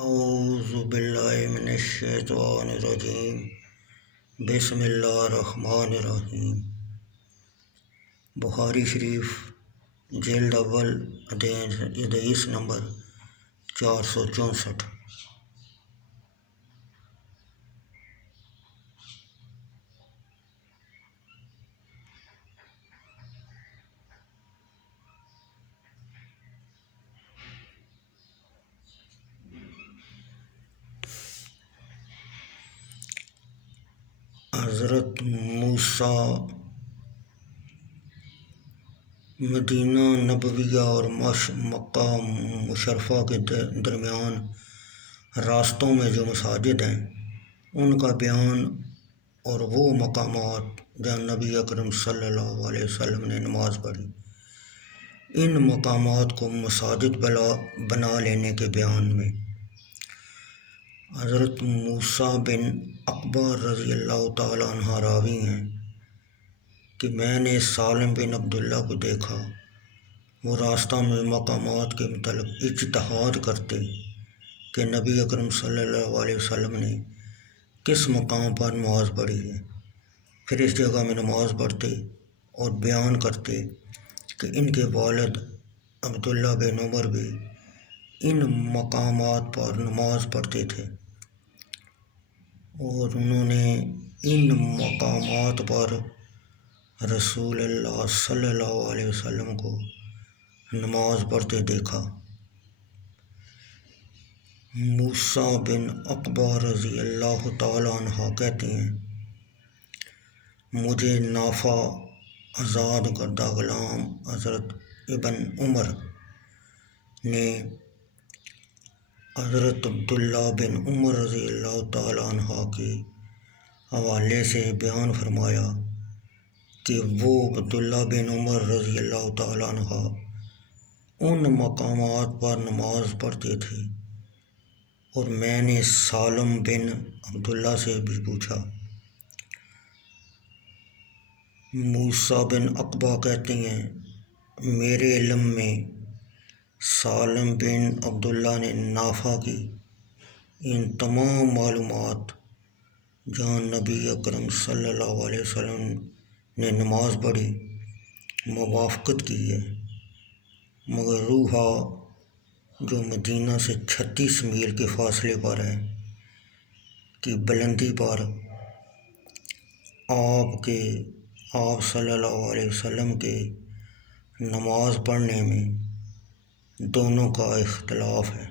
اعوذ باللہ من الشیطان الرجیم بسم اللہ الرحمن الرحیم۔ بخاری شریف جلد اول حدیث نمبر 464۔ حضرت موسیٰ مدینہ نبویہ اور مکہ مشرفہ کے درمیان راستوں میں جو مساجد ہیں ان کا بیان اور وہ مقامات جہاں نبی اکرم صلی اللہ علیہ وسلم نے نماز پڑھی، ان مقامات کو مساجد بنا لینے کے بیان میں حضرت موسیٰ بن عقبہ رضی اللہ تعالیٰ عنہ راوی ہیں کہ میں نے سالم بن عبداللہ کو دیکھا، وہ راستہ میں مقامات کے متعلق اجتہاد کرتے کہ نبی اکرم صلی اللہ علیہ وسلم نے کس مقام پر نماز پڑھی ہے، پھر اس جگہ میں نماز پڑھتے اور بیان کرتے کہ ان کے والد عبداللہ بن عمر بھی ان مقامات پر نماز پڑھتے تھے اور انہوں نے ان مقامات پر رسول اللہ صلی اللہ علیہ وسلم کو نماز پڑھتے دیکھا۔ موسیٰ بن عقبہ رضی اللہ تعالیٰ عنہ کہتے ہیں، مجھے نافع آزاد کردہ غلام حضرت ابن عمر نے حضرت عبداللہ بن عمر رضی اللہ تعالیٰ عنہ کے حوالے سے بیان فرمایا کہ وہ عبداللہ بن عمر رضی اللہ تعالیٰ عنہ ان مقامات پر نماز پڑھتے تھے، اور میں نے سالم بن عبداللہ سے بھی پوچھا۔ موسیٰ بن عقبہ کہتے ہیں، میرے علم میں سالم بن عبداللہ نے نافع کی ان تمام معلومات جہاں نبی اکرم صلی اللہ علیہ وسلم نے نماز پڑھی موافقت کی ہے، مگر روحا جو مدینہ سے 36 میل کے فاصلے پر ہے کی بلندی پر آپ صلی اللہ علیہ وسلم کے نماز پڑھنے میں دونوں کا اختلاف ہے۔